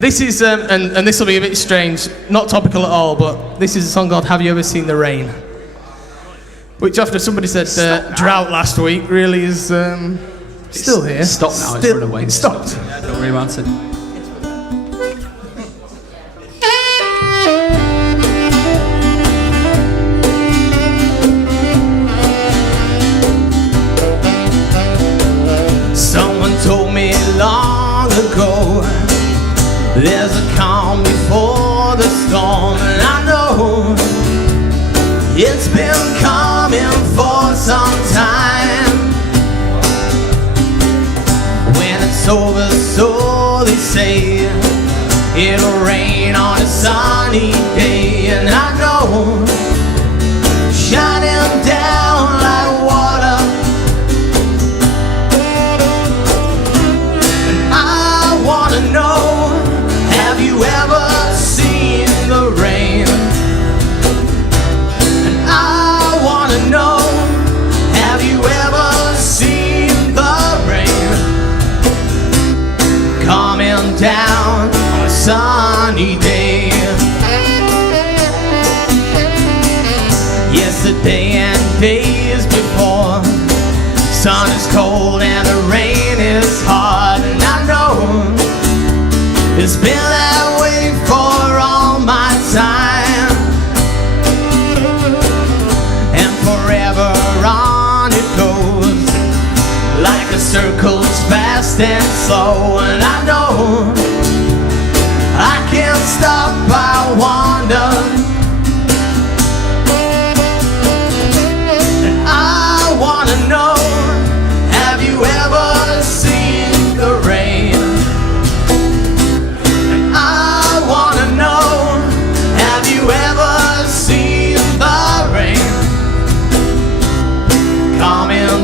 This is, and this will be a bit strange, not topical at all, but this is a song called Have You Ever Seen the Rain? Which, after somebody said drought last week, really is still here. It's stopped now, it's run away. It's stopped. Yeah, don't worry about it. Someone told me long ago there's a calm before the storm, and I know it's been coming for some time. When it's over, so they say, it'll rain on a sunny day, and I know shining down like water. And I wanna know, have you ever seen the rain? And I wanna know, have you ever seen the rain coming down on a sunny day? Yesterday and days before, sun is cold and the rain is hard, and I know it's been that way for all my time, and forever on it goes, like a circle's fast and slow. And I know I can't stop, I wonder. And I wanna know, have you ever seen the rain?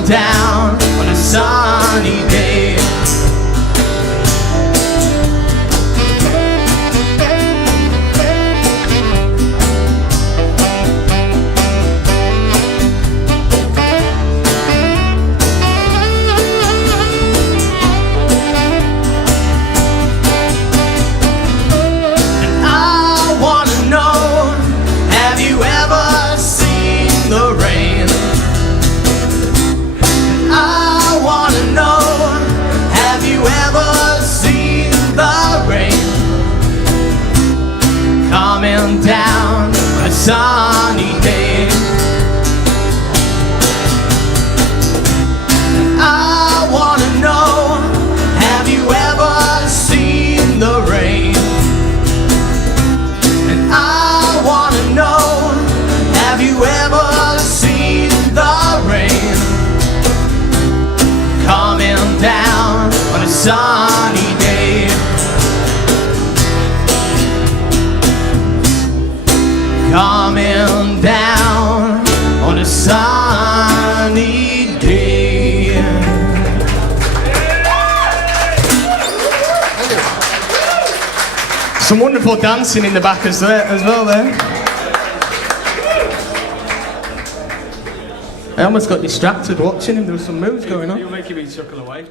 Down on a sunny day. And I wanna know, have you ever seen the rain? I wanna know, have you ever seen the rain coming down on a sunny day? I wanna know, have you ever seen the rain? And I wanna know, have you ever seen the rain coming down on a sunny day? Coming down on a sunny day. Some wonderful dancing in the back as well there. I almost got distracted watching him. There were some moves going on. You're making me chuckle away.